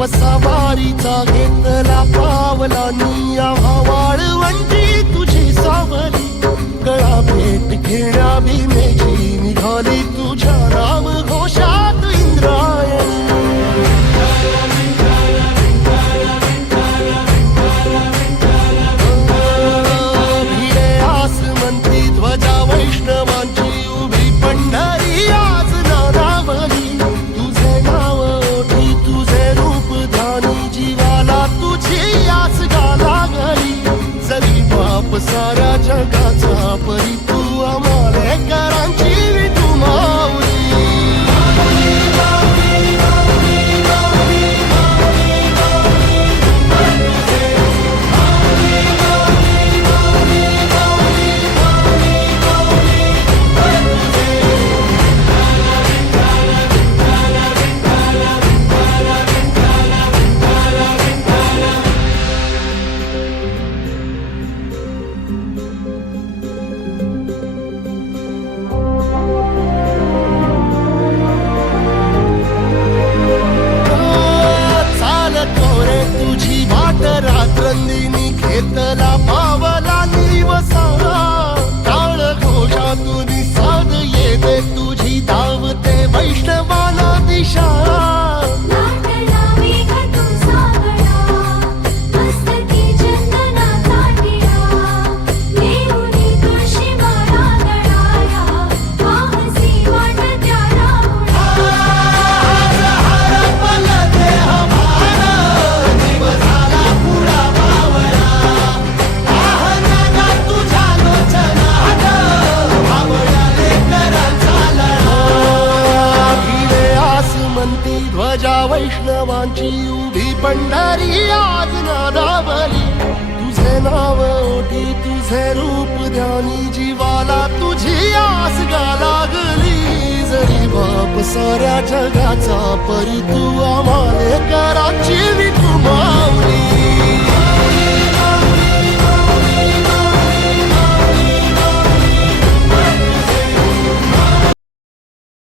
वसावारीचा घेतला पावला निया वाळवंटी तुझी सावली गळा भेट घेण्या भीमेची निघाली तुझ्या नाम घोषात इंद्रायणी भिडे आसमंती ध्वजा वैष्णवांची उभी पंढरी आज नानावली तुझे नाव ओठी तुझे रूप ध्यानी जीवाला तुझी आस गाला गली जरी बाप साऱ्या जगाचा परी तू आमालेकरांची विठू माऊली तुझी वाट रात्रंदिनी घेतला पावला निवसा टाळ घोषातून साध येते तुझी धावते वैष्णवाला दिशा ध्वजा वैष्णवांची उभी पंढरी आज नादावली तुझे नाव ओठी तुझे रूप ध्यानी जीवाला तुझी आस गा लागली जरी बाप साऱ्या जगाचा परी तू आम्हाले